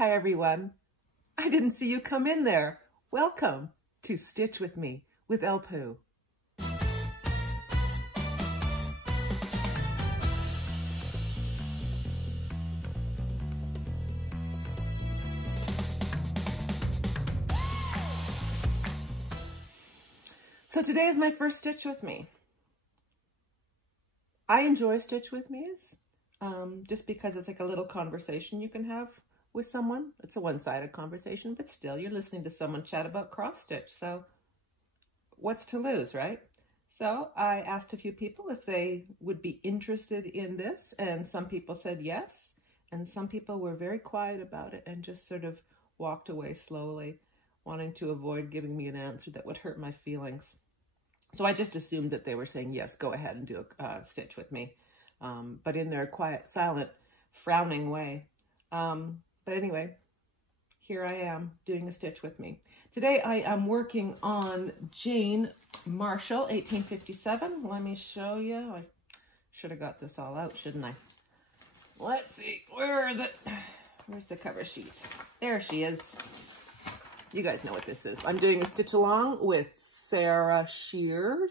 Hi everyone. I didn't see you come in there. Welcome to Stitch With Me with Elpoo. So today is my first Stitch With Me. I enjoy Stitch With Me's just because it's like a little conversation you can have with someone. It's a one-sided conversation, but still you're listening to someone chat about cross stitch. So what's to lose, right? So I asked a few people if they would be interested in this, and some people said yes, and some people were very quiet about it and just sort of walked away slowly, wanting to avoid giving me an answer that would hurt my feelings. So I just assumed that they were saying, yes, go ahead and do a stitch with me, but in their quiet, silent, frowning way. But anyway, here I am doing a stitch with me. Today I am working on Jane Marshall, 1857. Let me show you. I should have got this all out, shouldn't I? Let's see, where is it? Where's the cover sheet? There she is. You guys know what this is. I'm doing a stitch along with Sarah Shears.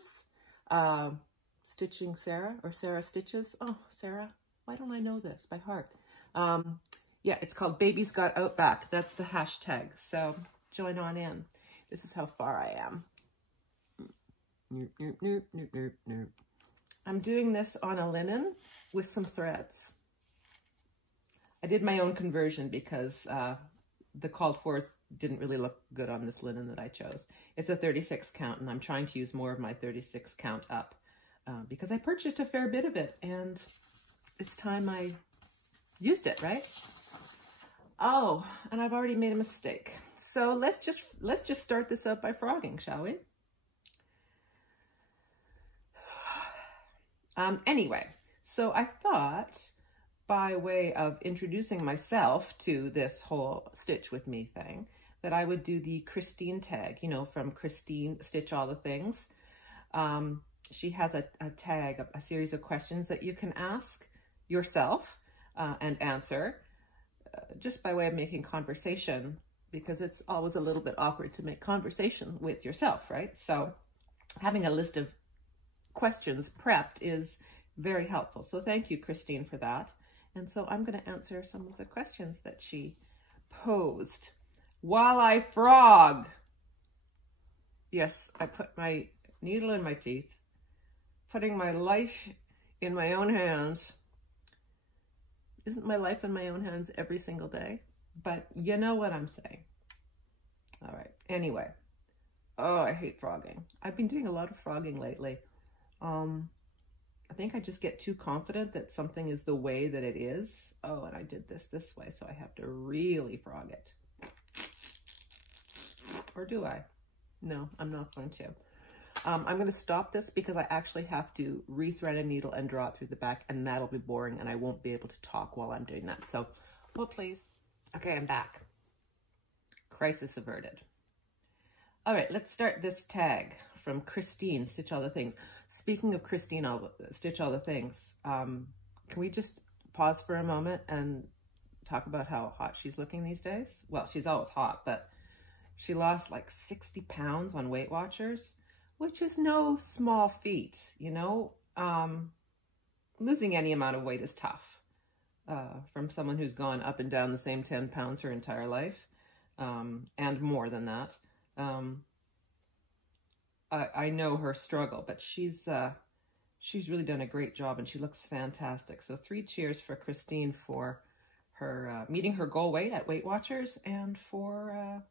Stitching Sarah, or Sarah Stitches. Oh, Sarah, why don't I know this by heart? Yeah, it's called Baby's Got Outback. That's the hashtag. So join on in. This is how far I am. Nope, nope, nope, nope, nope, nope. I'm doing this on a linen with some threads. I did my own conversion because the called fors didn't really look good on this linen that I chose. It's a 36 count, and I'm trying to use more of my 36 count up because I purchased a fair bit of it, and it's time I used it, right? Oh, and I've already made a mistake. So let's just start this out by frogging, shall we? Anyway, so I thought, by way of introducing myself to this whole Stitch With Me thing, that I would do the Christine tag, you know, from Christine Stitch All the Things. She has a tag, a series of questions that you can ask yourself and answer, just by way of making conversation, because it's always a little bit awkward to make conversation with yourself, right? So having a list of questions prepped is very helpful. So thank you, Christine, for that. And so I'm going to answer some of the questions that she posed while I frog. Yes, I put my needle in my teeth, putting my life in my own hands. Isn't my life in my own hands every single day? But you know what I'm saying. All right. Anyway. Oh, I hate frogging. I've been doing a lot of frogging lately. I think I just get too confident that something is the way that it is. Oh, and I did this way, so I have to really frog it. Or do I? No, I'm not going to. I'm going to stop this because I actually have to rethread a needle and draw it through the back, and that'll be boring, and I won't be able to talk while I'm doing that. So, well, please. Okay, I'm back. Crisis averted. All right, let's start this tag from Christine, Stitch All the Things. Speaking of Christine, Stitch All the Things, can we just pause for a moment and talk about how hot she's looking these days? Well, she's always hot, but she lost like 60 pounds on Weight Watchers, which is no small feat, you know. Losing any amount of weight is tough from someone who's gone up and down the same 10 pounds her entire life, and more than that. I know her struggle, but she's really done a great job, and she looks fantastic. So 3 cheers for Christine for her meeting her goal weight at Weight Watchers, and for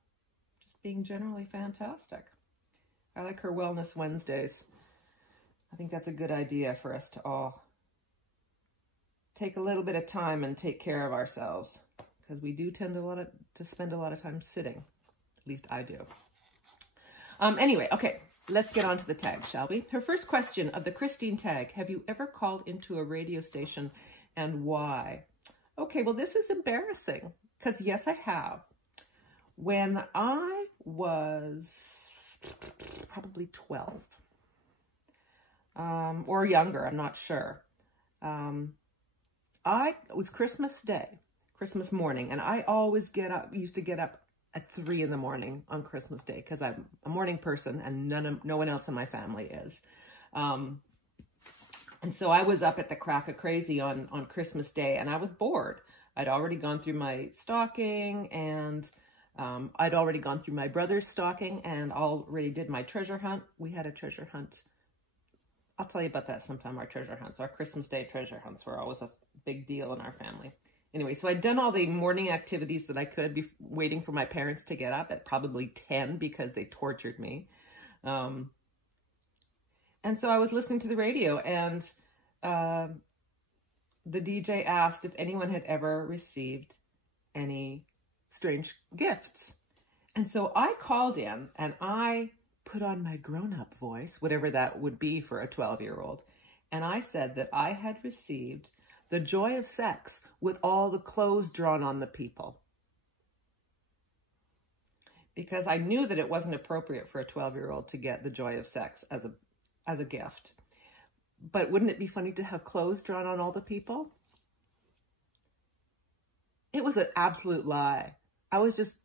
just being generally fantastic. I like her Wellness Wednesdays. I think that's a good idea for us to all take a little bit of time and take care of ourselves, because we do tend to spend a lot of time sitting. At least I do. Anyway, okay, let's get on to the tag, shall we? Her first question of the Christine tag: have you ever called into a radio station, and why? Okay, well, this is embarrassing, because yes, I have. When I was probably 12 or younger, I'm not sure. It was Christmas Day. Christmas morning. And I always used to get up at 3 in the morning on Christmas Day because I'm a morning person and no one else in my family is. And so I was up at the crack of crazy on Christmas Day, and I was bored. I'd already gone through my stocking, and I'd already gone through my brother's stocking, and already did my treasure hunt. We had a treasure hunt. I'll tell you about that sometime, our treasure hunts. Our Christmas Day treasure hunts were always a big deal in our family. Anyway, so I'd done all the morning activities that I could, be waiting for my parents to get up at probably 10 because they tortured me. And so I was listening to the radio, and the DJ asked if anyone had ever received any strange gifts. And so I called in, and I put on my grown-up voice, whatever that would be for a 12-year-old, and I said that I had received the joy of sex with all the clothes drawn on the people. Because I knew that it wasn't appropriate for a 12-year-old to get the joy of sex as a gift. But wouldn't it be funny to have clothes drawn on all the people? It was an absolute lie. I was just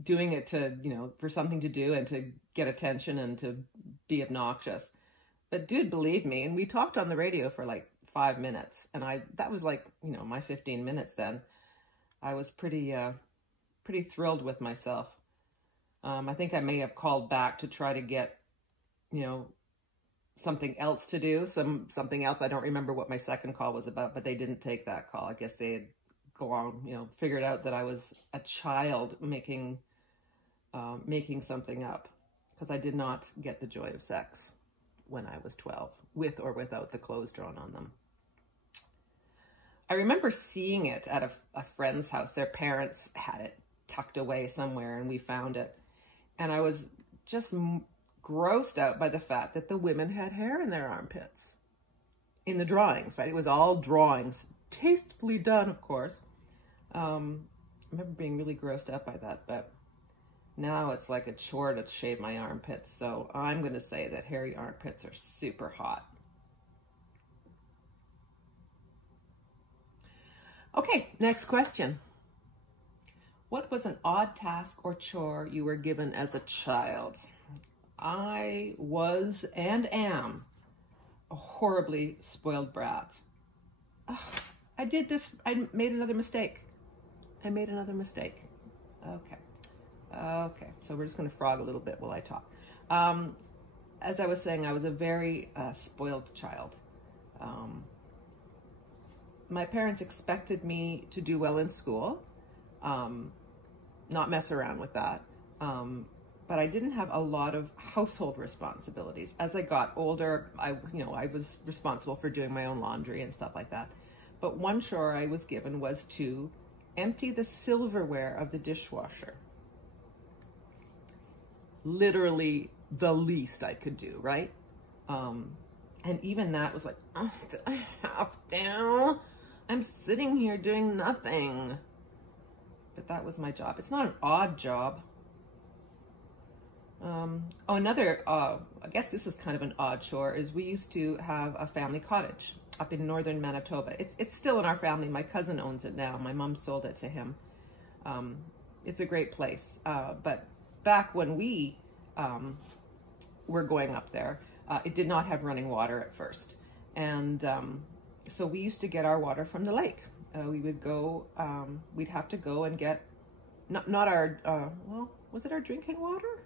doing it to, for something to do and to get attention and to be obnoxious. But dude believed me, and we talked on the radio for like 5 minutes, and that was like, my 15 minutes then. I was pretty thrilled with myself. I think I may have called back to try to get, something else to do, something else. I don't remember what my second call was about, but they didn't take that call. I guess they had figured out that I was a child making something up, because I did not get the joy of sex when I was 12, with or without the clothes drawn on them. I remember seeing it at a friend's house. Their parents had it tucked away somewhere, and we found it. And I was just grossed out by the fact that the women had hair in their armpits. In the drawings, right? It was all drawings. Tastefully done, of course. I remember being really grossed out by that, but now it's like a chore to shave my armpits. So I'm going to say that hairy armpits are super hot. Okay, next question. What was an odd task or chore you were given as a child? I was and am a horribly spoiled brat. Oh, I made another mistake. Okay. So we're just going to frog a little bit while I talk. As I was saying, I was a very spoiled child. My parents expected me to do well in school, not mess around with that. But I didn't have a lot of household responsibilities. As I got older, I was responsible for doing my own laundry and stuff like that. But one chore I was given was to empty the silverware of the dishwasher. Literally the least I could do, right? And even that was like, oh, I have to. I'm sitting here doing nothing. But that was my job. It's not an odd job. I guess this is kind of an odd chore, is we used to have a family cottage up in northern Manitoba. It's still in our family. My cousin owns it now. My mom sold it to him. It's a great place. But back when we were going up there, it did not have running water at first. And so we used to get our water from the lake. We would go, we'd have to go and get, not our, well, was it our drinking water?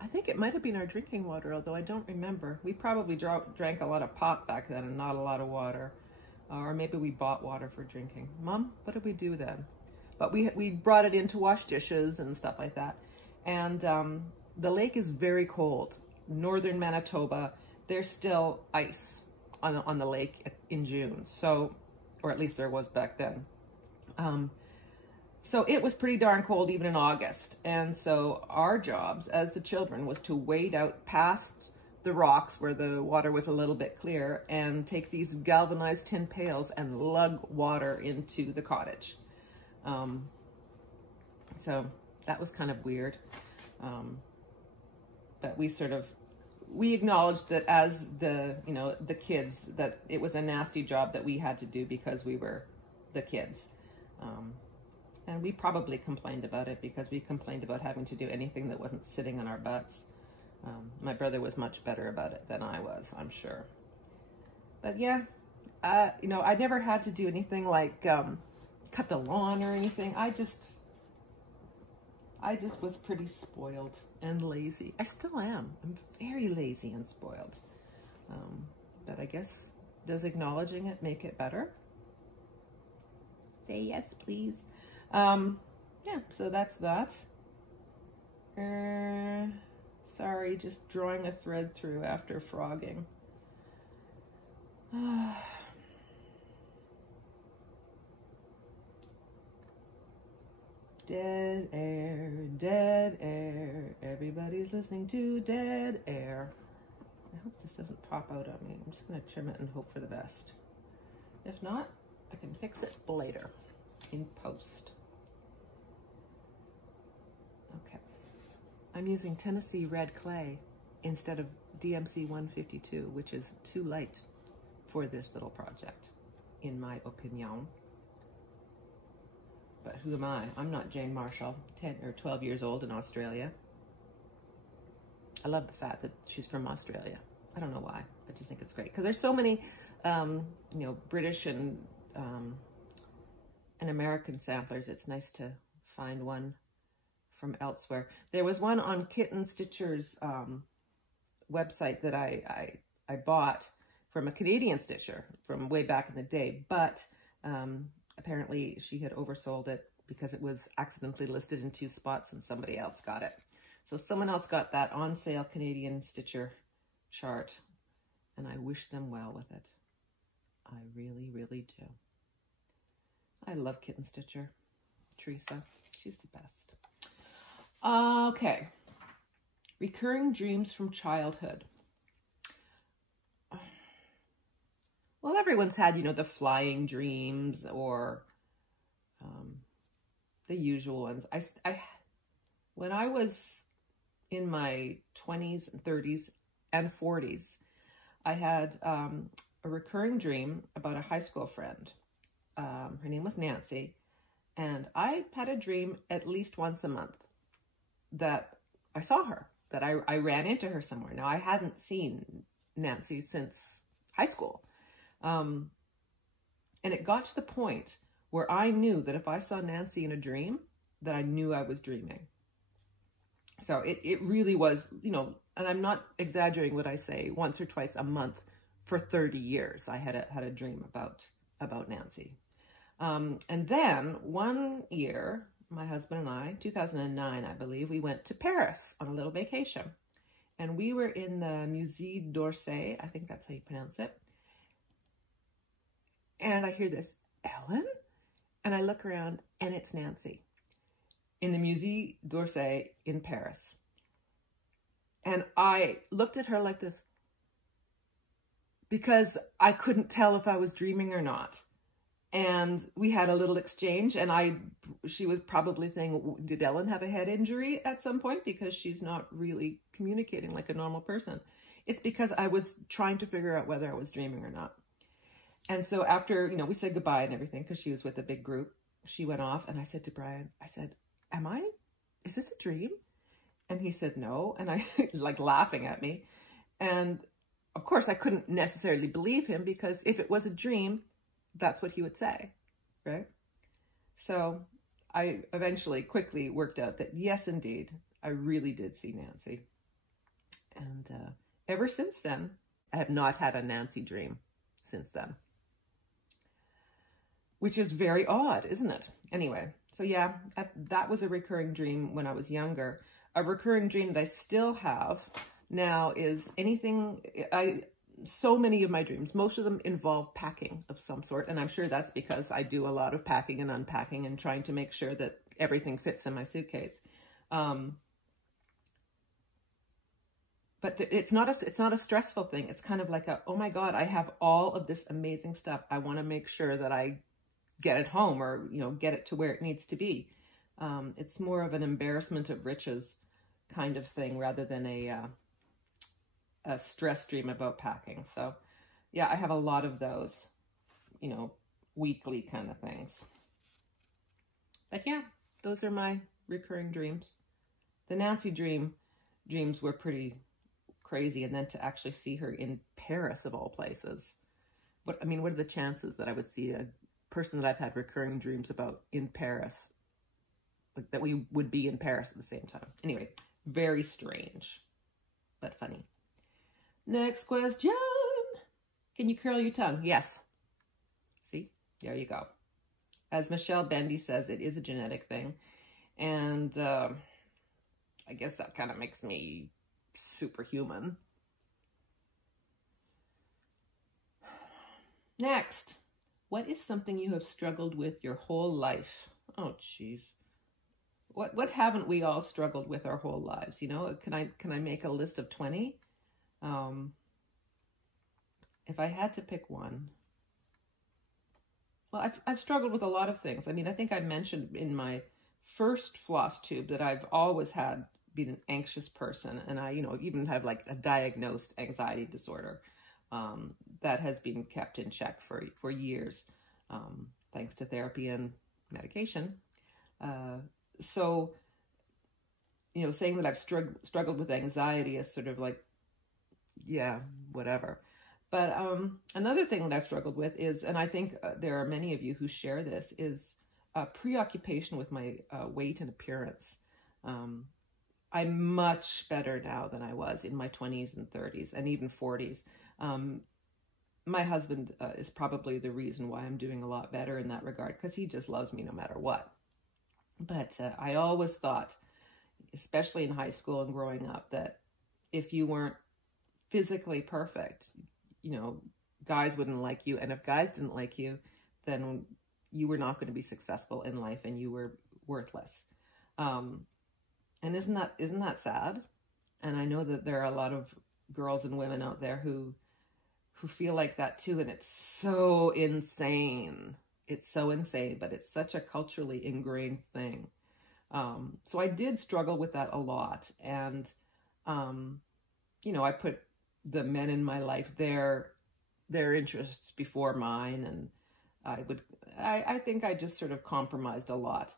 I think it might have been our drinking water, although I don't remember. We probably drank a lot of pop back then and not a lot of water. Or maybe we bought water for drinking. Mom, what did we do then? But we brought it in to wash dishes and stuff like that. And the lake is very cold. Northern Manitoba, there's still ice on the lake in June. So, or at least there was back then. So it was pretty darn cold even in August. And so our jobs as the children was to wade out past the rocks where the water was a little bit clear and take these galvanized tin pails and lug water into the cottage. So that was kind of weird. But we acknowledged that as the kids, that it was a nasty job that we had to do because we were the kids. And we probably complained about it because we complained about having to do anything that wasn't sitting on our butts. My brother was much better about it than I was, I'm sure. But yeah, you know, I never had to do anything like cut the lawn or anything. I just was pretty spoiled and lazy. I still am. I'm very lazy and spoiled. But I guess, does acknowledging it make it better? Say yes, please. Yeah, so that's that. Sorry, just drawing a thread through after frogging. Dead air, everybody's listening to dead air. I hope this doesn't pop out on me. I'm just gonna trim it and hope for the best. If not, I can fix it later in post. Okay, I'm using Tennessee red clay instead of DMC 152, which is too light for this little project, in my opinion. But who am I? I'm not Jane Marshall, 10 or 12 years old in Australia. I love the fact that she's from Australia. I don't know why, I just think it's great. Because there's so many, you know, British and American samplers. It's nice to find one from elsewhere. There was one on Kitten Stitcher's website that I bought from a Canadian stitcher from way back in the day, but apparently she had oversold it because it was accidentally listed in 2 spots and somebody else got it. So someone else got that on sale Canadian stitcher chart, and I wish them well with it. I really, really do. I love Kitten Stitcher. Teresa, she's the best. Okay. Recurring dreams from childhood. Well, everyone's had, you know, the flying dreams or the usual ones. When I was in my 20s and 30s and 40s, I had a recurring dream about a high school friend. Her name was Nancy, and I had a dream at least once a month that I saw her, that I ran into her somewhere. Now, I hadn't seen Nancy since high school. And it got to the point where I knew that if I saw Nancy in a dream, that I knew I was dreaming. So it really was, you know, and I'm not exaggerating what I say, once or twice a month for 30 years, I had a dream about Nancy. And then one year, my husband and I, 2009, I believe, we went to Paris on a little vacation. And we were in the Musée d'Orsay, I think that's how you pronounce it. And I hear this, Ellen? And I look around and it's Nancy in the Musée d'Orsay in Paris. And I looked at her like this because I couldn't tell if I was dreaming or not. And we had a little exchange, and she was probably saying, did Ellen have a head injury at some point? Because she's not really communicating like a normal person. It's because I was trying to figure out whether I was dreaming or not. And so after, you know, we said goodbye and everything because she was with a big group, she went off, and I said to Brian, I said, is this a dream? And he said, no. And I like laughing at me. And of course I couldn't necessarily believe him, because if it was a dream, that's what he would say, right? So I eventually quickly worked out that yes, indeed, I really did see Nancy. And ever since then, I have not had a Nancy dream since then. Which is very odd, isn't it? Anyway, so yeah, that was a recurring dream when I was younger. A recurring dream that I still have now is so many of my dreams, most of them involve packing of some sort. And I'm sure that's because I do a lot of packing and unpacking and trying to make sure that everything fits in my suitcase. But it's not a stressful thing. It's kind of like oh my God, I have all of this amazing stuff. I want to make sure that I get it home, or, you know, get it to where it needs to be. It's more of an embarrassment of riches kind of thing rather than a stress dream about packing. So yeah, I have a lot of those, you know, weekly kind of things. But yeah, those are my recurring dreams. The Nancy dreams were pretty crazy, and then to actually see her in Paris of all places. What are the chances that I would see a person that I've had recurring dreams about in Paris, like that we would be in Paris at the same time? Anyway, very strange, but funny. Next question. Can you curl your tongue? Yes. See, there you go. As Michelle Bendy says, it is a genetic thing. And I guess that kind of makes me superhuman. Next, what is something you have struggled with your whole life? Oh, jeez. What haven't we all struggled with our whole lives? You know, can I make a list of 20? If I had to pick one, well, I've struggled with a lot of things. I mean, I think I mentioned in my first Flosstube that I've always been an anxious person, and I, even have like a diagnosed anxiety disorder that has been kept in check for years, thanks to therapy and medication. So, saying that I've struggled with anxiety is sort of like, yeah, whatever. But another thing that I've struggled with is, and I think there are many of you who share this, is preoccupation with my weight and appearance. I'm much better now than I was in my 20s and 30s and even 40s. My husband is probably the reason why I'm doing a lot better in that regard, because he just loves me no matter what. But I always thought, especially in high school and growing up, that if you weren't physically perfect, guys wouldn't like you. And if guys didn't like you, then you were not going to be successful in life and you were worthless. And isn't that sad? And I know that there are a lot of girls and women out there who feel like that too. And it's so insane. It's so insane, but it's such a culturally ingrained thing. So I did struggle with that a lot. And, I put the men in my life, their interests before mine. And I think I just sort of compromised a lot,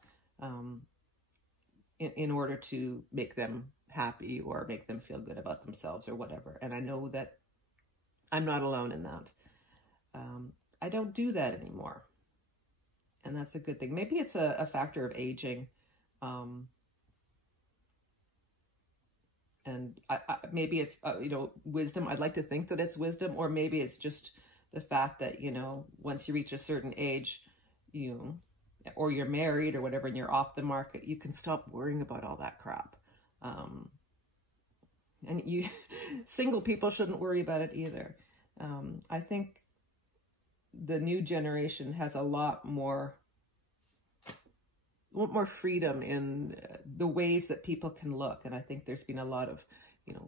in order to make them happy or make them feel good about themselves or whatever. And I know that I'm not alone in that. I don't do that anymore. And that's a good thing. Maybe it's a factor of aging. And maybe it's, wisdom. I'd like to think that it's wisdom, or maybe it's just the fact that, once you reach a certain age, or you're married or whatever, and you're off the market, you can stop worrying about all that crap. And single people shouldn't worry about it either. I think the new generation has a lot more freedom in the ways that people can look. And I think there's been a lot of,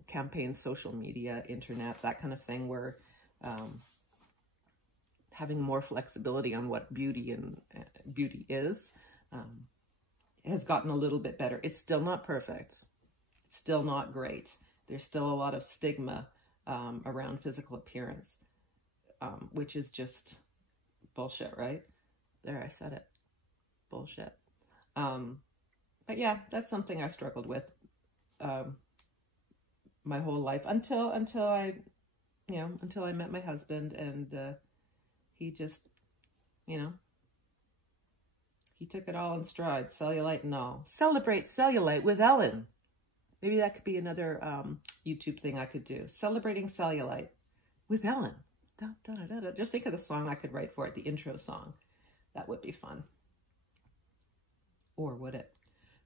campaigns, social media, internet, that kind of thing, where having more flexibility on what beauty is has gotten a little bit better. It's still not perfect. It's still not great. There's still a lot of stigma around physical appearance, which is just bullshit, right? There, I said it. Bullshit. But yeah, that's something I struggled with my whole life until I met my husband, and he just, he took it all in stride, cellulite and all. Celebrate cellulite with Ellen. Maybe that could be another YouTube thing I could do. Celebrating cellulite with Ellen. Da, da, da, da. Just think of the song I could write for it, the intro song. That would be fun. Or would it?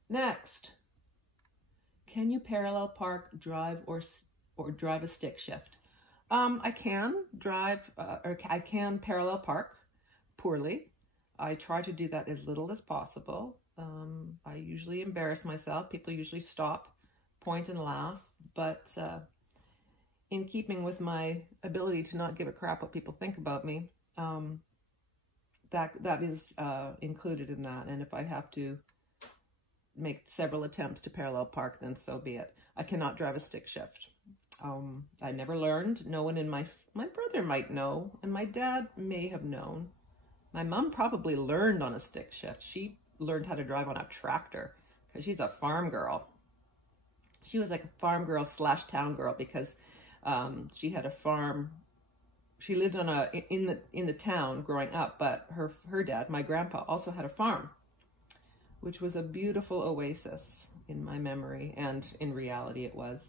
Next. Can you parallel park, drive, or drive a stick shift? I can drive, or I can parallel park poorly. I try to do that as little as possible. I usually embarrass myself. People usually stop, point, and laugh. But in keeping with my ability to not give a crap what people think about me, that is included in that. And if I have to make several attempts to parallel park, then so be it. I cannot drive a stick shift. I never learned. No one in my brother might know, and my dad may have known. My mom probably learned on a stick shift. She learned how to drive on a tractor because she's a farm girl. She was like a farm girl slash town girl because she had a farm. She lived on in the town growing up, but her dad, my grandpa, also had a farm, which was a beautiful oasis in my memory, and in reality it was.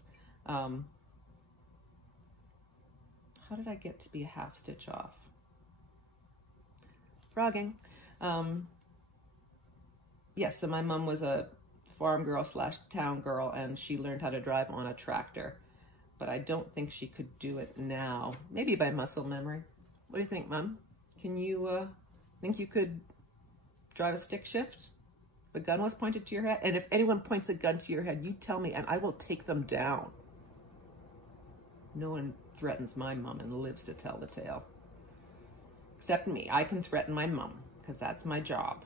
How did I get to be a half stitch off? Frogging. Yes, so my mom was a farm girl slash town girl, and she learned how to drive on a tractor. But I don't think she could do it now. Maybe by muscle memory. What do you think, Mom? Can you think you could drive a stick shift? If a gun was pointed to your head? And if anyone points a gun to your head, you tell me and I will take them down. No one threatens my mom and lives to tell the tale. Except me. I can threaten my mom because that's my job.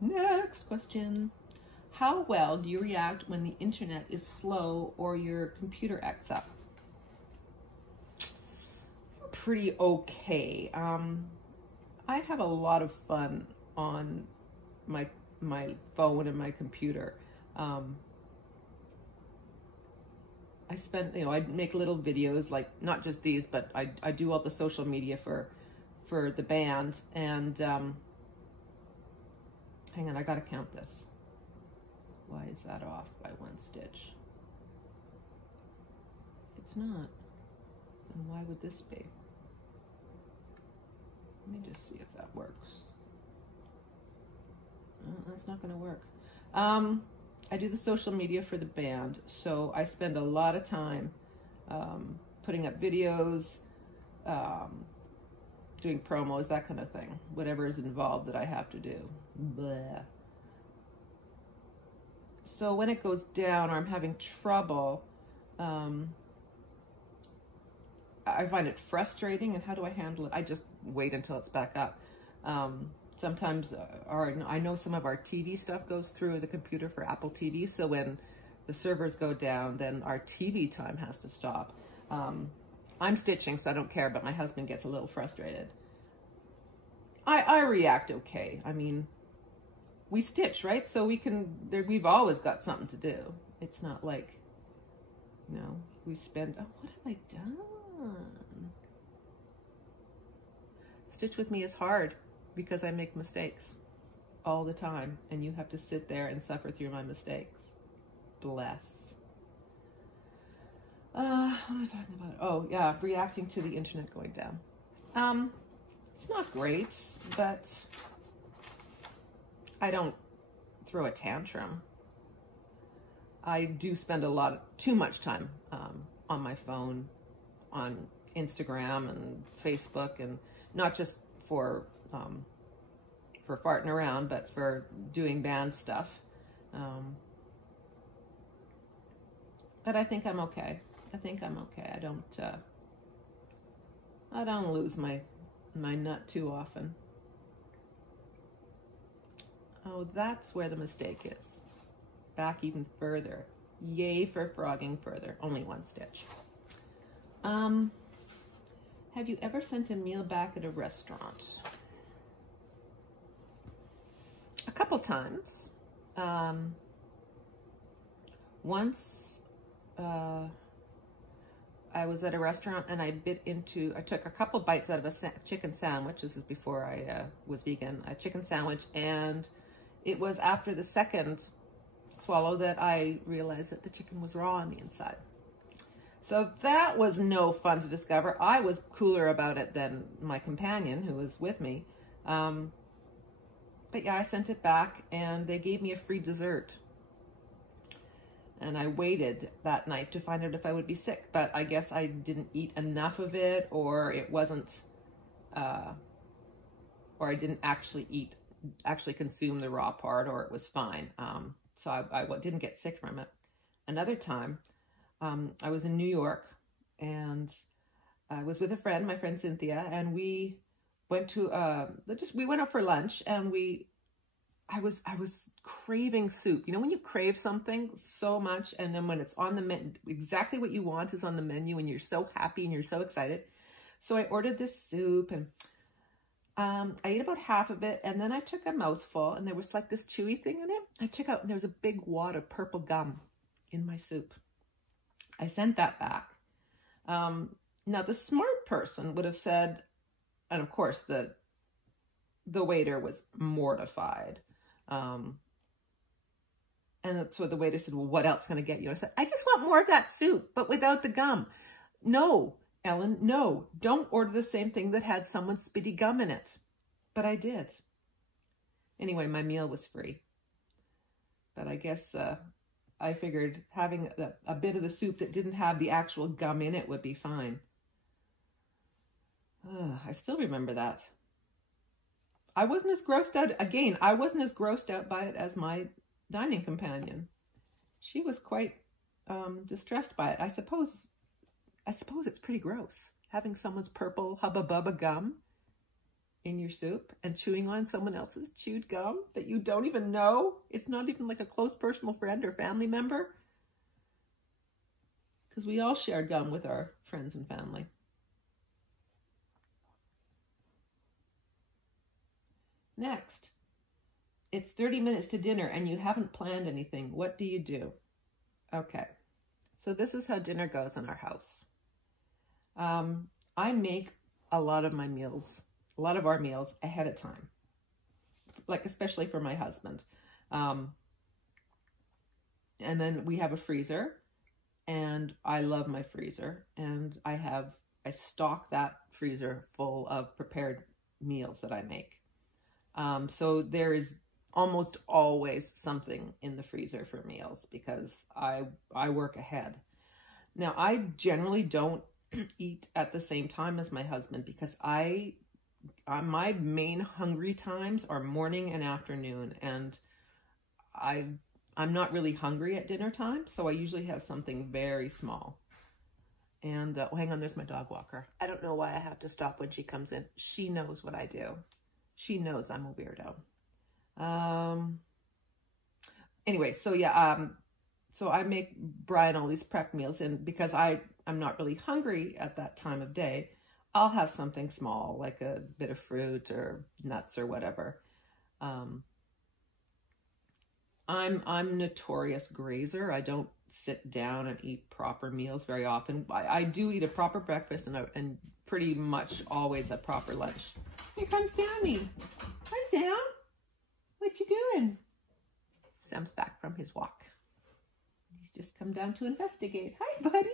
Next question. How well do you react when the internet is slow or your computer acts up? Pretty okay. I have a lot of fun on my phone and my computer. I make little videos, like not just these, but I do all the social media for the band. And hang on, I gotta count this. Why is that off by 1 stitch? It's not. Then why would this be? Let me just see if that works. That's not going to work. I do the social media for the band, so I spend a lot of time putting up videos, doing promos, that kind of thing. Whatever is involved that I have to do. Blah. So when it goes down or I'm having trouble, I find it frustrating. And how do I handle it? I just wait until it's back up. Sometimes, I know some of our TV stuff goes through the computer for Apple TV. So when the servers go down, then our TV time has to stop. I'm stitching, so I don't care, but my husband gets a little frustrated. I react okay. I mean, we stitch, right? So we've always got something to do. It's not like, we spend, oh, what have I done? Stitch with me is hard because I make mistakes all the time, and you have to sit there and suffer through my mistakes. Bless. What am I talking about? Oh, yeah, reacting to the internet going down. It's not great, but I don't throw a tantrum. I do spend too much time on my phone, on Instagram and Facebook, and not just for farting around, but for doing band stuff. But I think I'm okay. I don't lose my nut too often. Oh, that's where the mistake is. Back even further. Yay for frogging further. Only 1 stitch. Have you ever sent a meal back at a restaurant? A couple times. Once I was at a restaurant and I took a couple bites out of a chicken sandwich. This is before I was vegan. A chicken sandwich, and it was after the second swallow that I realized that the chicken was raw on the inside. So that was no fun to discover. I was cooler about it than my companion who was with me. But yeah, I sent it back and they gave me a free dessert. And I waited that night to find out if I would be sick, but I guess I didn't eat enough of it, or it wasn't, or I didn't actually consume the raw part, or it was fine. So I didn't get sick from it. Another time, I was in New York and I was with a friend, my friend Cynthia, and we went to, we went out for lunch, and I was craving soup. When you crave something so much, and then when it's on the menu, exactly what you want is on the menu, and you're so happy and you're so excited. So I ordered this soup, and I ate about half of it, and then I took a mouthful, and there was like this chewy thing in it. I took out, and there was a big wad of purple gum in my soup. I sent that back. Now, the smart person would have said, and of course, the waiter was mortified. And so the waiter said, well, what else can I get you? I said, I just want more of that soup, but without the gum. No, Ellen, no, don't order the same thing that had someone's spitty gum in it. But I did. Anyway, my meal was free. But I guess I figured having a bit of the soup that didn't have the actual gum in it would be fine. I still remember that. I wasn't as grossed out, again, I wasn't as grossed out by it as my dining companion. She was quite distressed by it. I suppose it's pretty gross, having someone's purple Hubba Bubba gum in your soup and chewing on someone else's chewed gum that you don't even know. It's not even like a close personal friend or family member. Because we all share gum with our friends and family. Next, it's 30 minutes to dinner and you haven't planned anything. What do you do? Okay, so this is how dinner goes in our house. I make a lot of my meals, a lot of our meals ahead of time, like especially for my husband. And then we have a freezer, and I love my freezer, and I stock that freezer full of prepared meals that I make. So there is almost always something in the freezer for meals because I work ahead. Now, I generally don't eat at the same time as my husband because my main hungry times are morning and afternoon, and I'm not really hungry at dinner time, so I usually have something very small. And oh, hang on, there's my dog walker. I don't know why I have to stop when she comes in. She knows what I do. She knows I'm a weirdo. Anyway, so yeah, so I make Brian all these prep meals, and because I'm not really hungry at that time of day, I'll have something small, like a bit of fruit or nuts or whatever. I'm notorious grazer. I don't sit down and eat proper meals very often. I do eat a proper breakfast and pretty much always a proper lunch. Here comes Sammy. Hi, Sam. What you doing? Sam's back from his walk. He's just come down to investigate. Hi, buddy.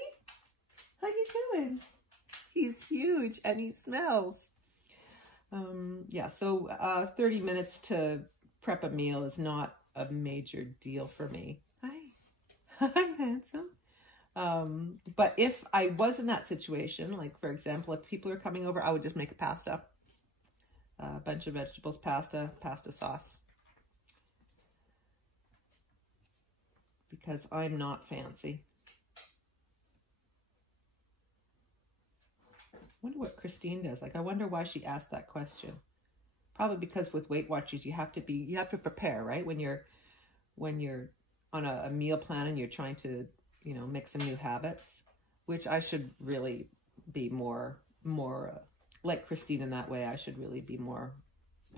How you doing? He's huge and he smells. Yeah, so 30 minutes to prep a meal is not a major deal for me. Hi. Hi, handsome. But if I was in that situation, like for example, if people are coming over, I would just make a pasta. A bunch of vegetables, pasta sauce. Because I'm not fancy. I wonder what Christine does. Like, I wonder why she asked that question. Probably because with Weight Watchers, you have to prepare, right? When you're on a meal plan and you're trying to, make some new habits, which I should really be more like Christine in that way. I should really be more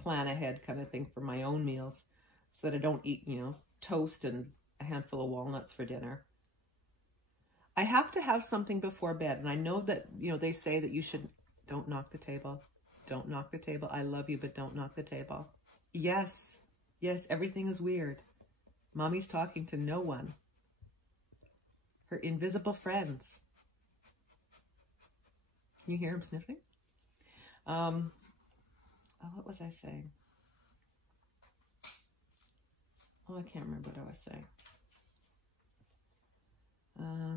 plan ahead kind of thing for my own meals so that I don't eat, toast and a handful of walnuts for dinner. I have to have something before bed. And I know that, they say that you should, don't knock the table. Don't knock the table. I love you, but don't knock the table. Yes, everything is weird. Mommy's talking to no one. Her invisible friends. Can you hear him sniffing? What was I saying? Oh, I can't remember what I was saying.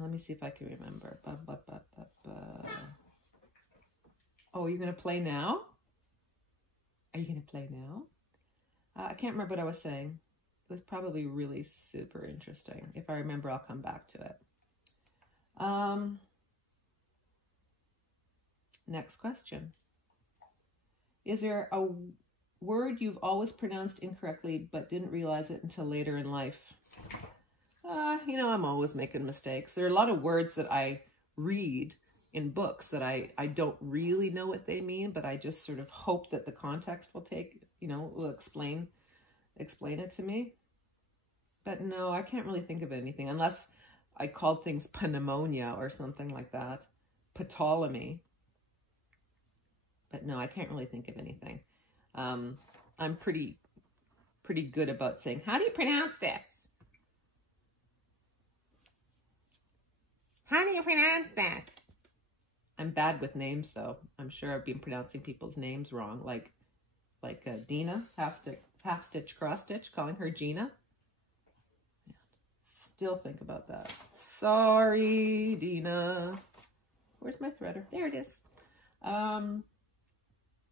Let me see if I can remember. Oh, you're going to play now? Are you going to play now? I can't remember what I was saying. It was probably really super interesting. If I remember, I'll come back to it. Next question. Is there a word you've always pronounced incorrectly but didn't realize it until later in life? I'm always making mistakes. There are a lot of words that I read in books that I don't really know what they mean, but I just sort of hope that the context will will explain it to me. But no, I can't really think of anything unless I called things pneumonia or something like that. Ptolemy. But no, I can't really think of anything. I'm pretty good about saying, how do you pronounce this? How do you pronounce that? I'm bad with names, so I'm sure I've been pronouncing people's names wrong. Like Dina, half stitch, cross stitch, calling her Gina. Still think about that. Sorry, Dina. Where's my threader? There it is.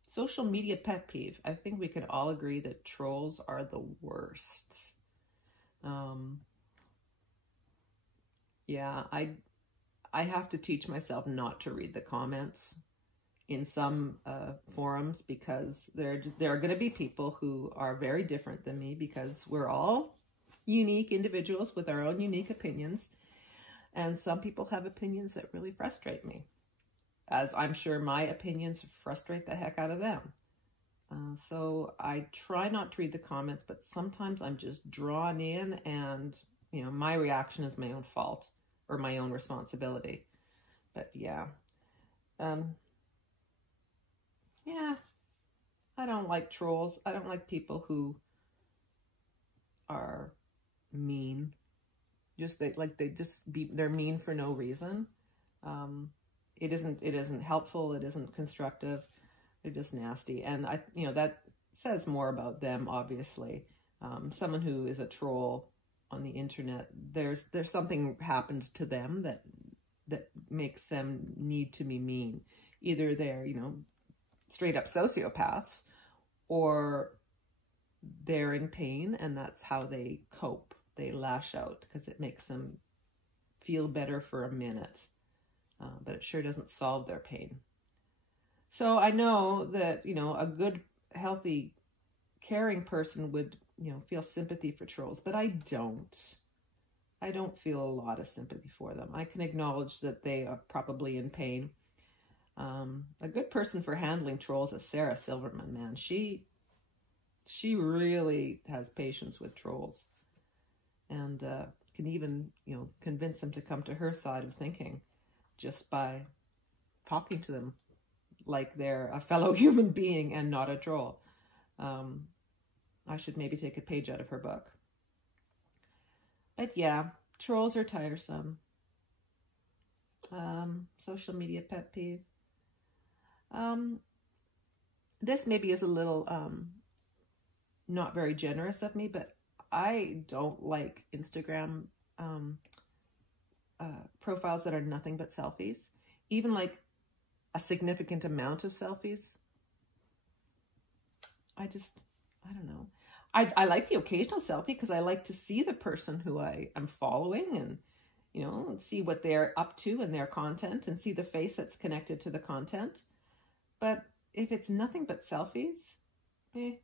Social media pet peeve. I think we can all agree that trolls are the worst. Yeah, I have to teach myself not to read the comments in some forums, because there are going to be people who are very different than me, because we're all unique individuals with our own unique opinions. And some people have opinions that really frustrate me, as I'm sure my opinions frustrate the heck out of them. So I try not to read the comments, but sometimes I'm just drawn in, and, my reaction is my own fault or my own responsibility. But yeah. Yeah, I don't like trolls. I don't like people who are mean. They're mean for no reason. It isn't helpful. It isn't constructive. They're just nasty. And that says more about them, obviously. Someone who is a troll on the internet, there's something happens to them that makes them need to be mean. Either they're, straight up sociopaths, or they're in pain and that's how they cope. They lash out because it makes them feel better for a minute. But it sure doesn't solve their pain. So I know that, a good, healthy, caring person would, feel sympathy for trolls, but I don't. I don't feel a lot of sympathy for them. I can acknowledge that they are probably in pain. A good person for handling trolls is Sarah Silverman, man. She really has patience with trolls, and can even, convince them to come to her side of thinking just by talking to them like they're a fellow human being and not a troll. I should maybe take a page out of her book. But yeah, trolls are tiresome. Social media pet peeve. This maybe is a little not very generous of me, but I don't like Instagram profiles that are nothing but selfies. Even like a significant amount of selfies. I don't know. I like the occasional selfie because I like to see the person who I'm following, and, see what they're up to in their content, and see the face that's connected to the content. But if it's nothing but selfies, it's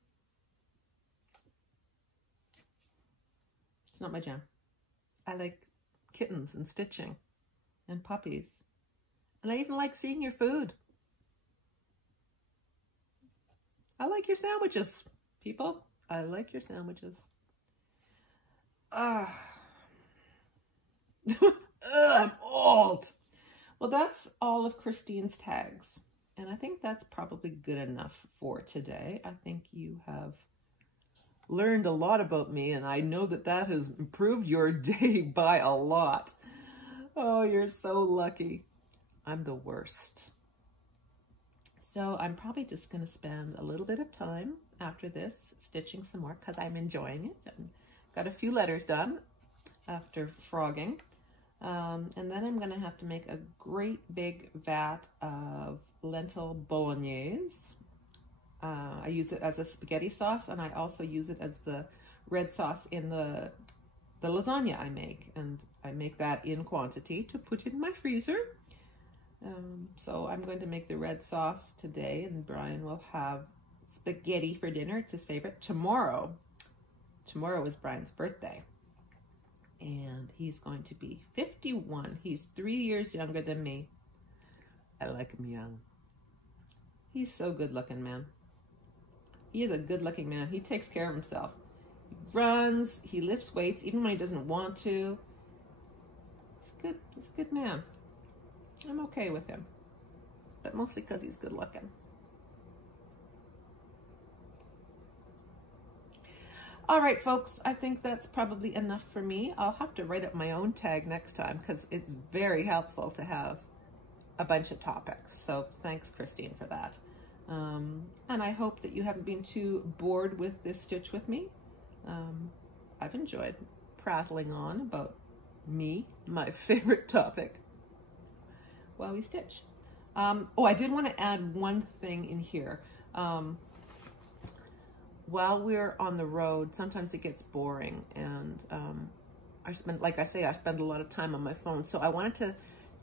not my jam. I like kittens and stitching and puppies. And I even like seeing your food. I like your sandwiches, people. I like your sandwiches. I'm old. Well, that's all of Christine's tags. And I think that's probably good enough for today. I think you have learned a lot about me, and I know that has improved your day by a lot. Oh, you're so lucky. I'm the worst. So I'm probably just going to spend a little bit of time after this stitching some more because I'm enjoying it. And got a few letters done after frogging. And then I'm going to have to make a great big vat of lentil bolognese. I use it as a spaghetti sauce, and I also use it as the red sauce in the lasagna I make. And I make that in quantity to put in my freezer. So I'm going to make the red sauce today, and Brian will have spaghetti for dinner. It's his favorite. Tomorrow is Brian's birthday, and he's going to be 51. He's 3 years younger than me. I like him young. He's so good looking, man. He is a good looking man. He takes care of himself. He runs, he lifts weights even when he doesn't want to. He's good. He's a good man. I'm okay with him, but mostly because he's good looking. All right, folks, I think that's probably enough for me. I'll have to write up my own tag next time because it's very helpful to have a bunch of topics. So thanks, Christine, for that. And I hope that you haven't been too bored with this stitch with me. I've enjoyed prattling on about me, my favorite topic, while we stitch. Oh, I did want to add one thing in here. While we're on the road, sometimes it gets boring, and I spend a lot of time on my phone. So I wanted to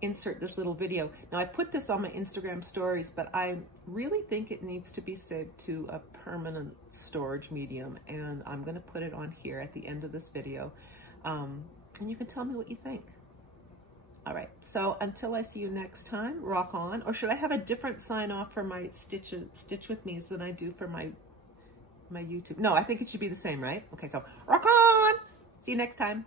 insert this little video. Now, I put this on my Instagram stories, but I really think it needs to be saved to a permanent storage medium, and I'm going to put it on here at the end of this video, and you can tell me what you think. All right, so until I see you next time, rock on. Or should I have a different sign off for my Stitch With Me's than I do for my YouTube? No, I think it should be the same, right? Okay, so rock on. See you next time.